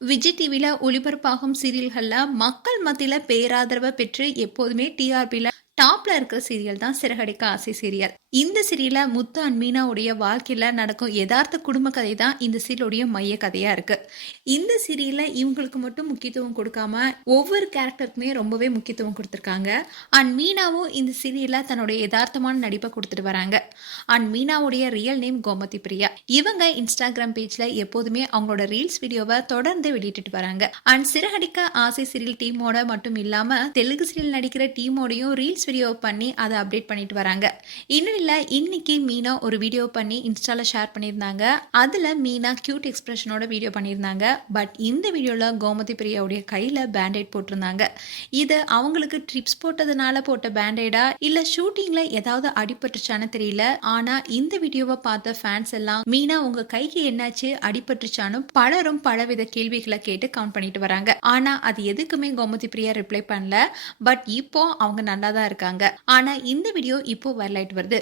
விஜய் டிவியில ஒளிபரப்பாகும் சீரியல்கள்ல மக்கள் மத்தியில பேராதரவை பெற்று எப்போதுமே டிஆர்பில டாப்ல இருக்கிற சீரியல் தான் சிறகடிக்க ஆசை சீரியல். இந்த சீரியல முத்து அண்ட் மீனாவுடைய வாழ்க்கையில நடக்கும் யதார்த்த குடும்ப கதை தான் இந்த சீரியலுடைய மைய கதையா இருக்கு. இந்த சீரியல்ல இவங்களுக்கு மட்டும் முக்கியத்துவம் கொடுக்காம ஒவ்வொரு கேரக்டருக்குமே ரொம்பவே முக்கியத்துவம் கொடுத்துருக்காங்க. அண்ட் மீனாவும் இந்த சீரியல்ல தன்னுடைய யதார்த்தமான நடிப்பை கொடுத்துட்டு வராங்க. அண்ட் மீனாவுடைய ரியல் நேம் கோமதி பிரியா. இவங்க இன்ஸ்டாகிராம் பேஜ்ல எப்போதுமே அவங்களோட ரீல்ஸ் வீடியோவை தொடர்ந்து வெளியிட்டு வராங்க. அண்ட் சிறகடிக்க ஆசை சீரியல் டீமோட மட்டும் இல்லாம தெலுங்கு சீரியல் நடிக்கிற டீமோடையும் ரீல்ஸ் வீடியோ பண்ணி அதை அப்டேட் பண்ணிட்டு வராங்க. இன்னும் இல்லை இன்னைக்கு மீனா ஒரு வீடியோ பண்ணி இன்ஸ்டாவில் ஷேர் பண்ணியிருந்தாங்க. அதில் மீனா க்யூட் எக்ஸ்பிரஷனோட வீடியோ பண்ணியிருந்தாங்க. பட் இந்த வீடியோவில் கோமதி பிரியாவுடைய கையில் பேண்டேட் போட்டிருந்தாங்க. இது அவங்களுக்கு ட்ரிப்ஸ் போட்டதுனால போட்ட பேண்டேடா இல்லை ஷூட்டிங்கில் ஏதாவது அடிபட்டுச்சான்னு தெரியல. ஆனால் இந்த வீடியோவை பார்த்த ஃபேன்ஸ் எல்லாம் மீனா உங்கள் கைக்கு என்னாச்சு? அடிபட்டுச்சான்னு பலரும் பலவித கேள்விகளை கேட்டு கவுண்ட் பண்ணிட்டு வராங்க. ஆனால் அது எதுக்குமே கோமதி பிரியா ரிப்ளை பண்ணல. பட் இப்போ அவங்க நல்லா தான் இருக்காங்க. ஆனா இந்த வீடியோ இப்போ வரலாயிட்டு வருது.